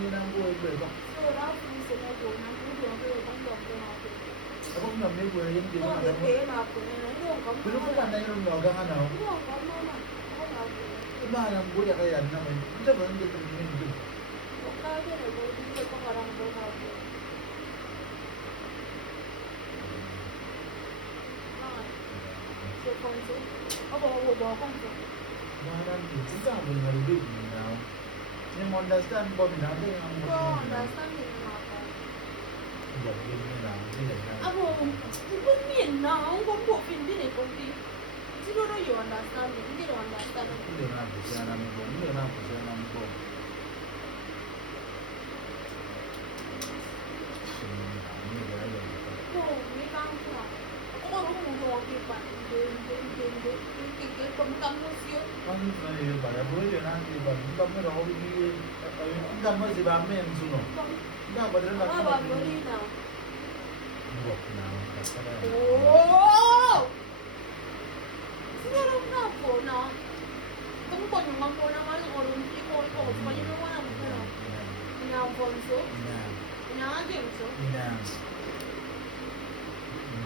như đang vui bởi không? Sau đó thì sẽ là buổi năm cuối tuần tôi cũng đọc cho họ. Nó không nhầm như vừa yên tiếng mà Được đâu. kế là của nó không có. Cứ lúc các bạn đây nó nhỏ gan nào? Không có mà. Không có. Cái ba làm vui cái anh nào mình chắc vẫn được mình được. Một cái thế này tôi đi con vào đang tôi vào. Tôi không chứ. Bỏ không chứ. Mà đang thì chúng ta mình là được nào. Nhưng mà understand bao nhiêu năm đấy không? Không, là sao thì mà có. Dọc bên như nào như thế nào? À bộ, cái miền nào không có bộ phim thế này công ty. Chứ đâu you understand me, you don't understand me. Điều nào của xe làm mình cũng điều nào của xe làm mình cũng. Như thế này. Bộ, mấy con nào. Có đâu có một bộ kịp bạn. Cái công tâm nó siêu. Kan pada boleh nanti bang, kamu dah hobi, kamu masih bamen suno. Enggak beneran lagi. Apa beli nào? Buat nama kata. Oh. Siguro na po na. Kung po yung mga po naman ng oron si po ko, pa yung naman ang po na. Ina Alfonso. Ina James. Ina.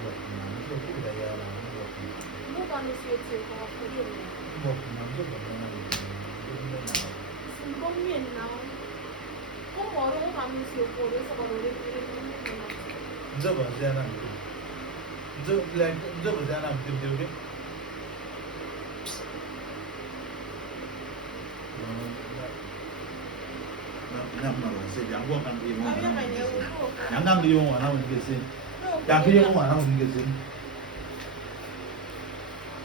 Buat nama itu budaya lah. Bukan siya ko ako yun. Buat nama itu bagaimana? Simbong yun na. Kung oron kami siya po sa karoon ko. Jab jana. Jab jana betul ke? Năm mà sẽ giảng qua căn gì mà. Giảng đang đi vô mà nào mình cái gì? Giảng cái vô mà nào mình cái gì?